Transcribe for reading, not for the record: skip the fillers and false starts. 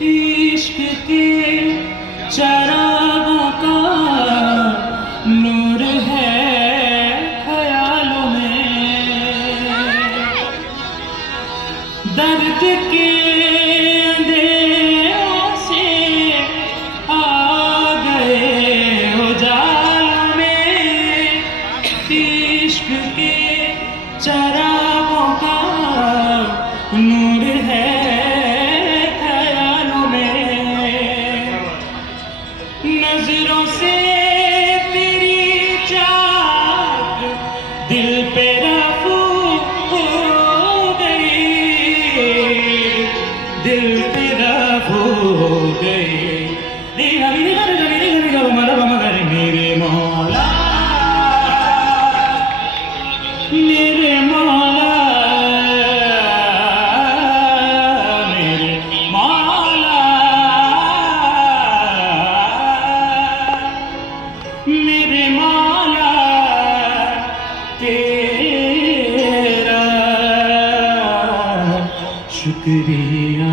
इश्क के चरागों का नूर है ख्यालों में, दर्द के अंधेरों से आ गए उजालों में। इश्क के चरागों का नूर है ख्यालों में, नजरों से तेरी चाक दिल पे रफू हो गई, दिल पे रफू हो गई। मेरे मौला मेरे मौला मेरे मौला मेरे मौला तेरा शुक्रिया।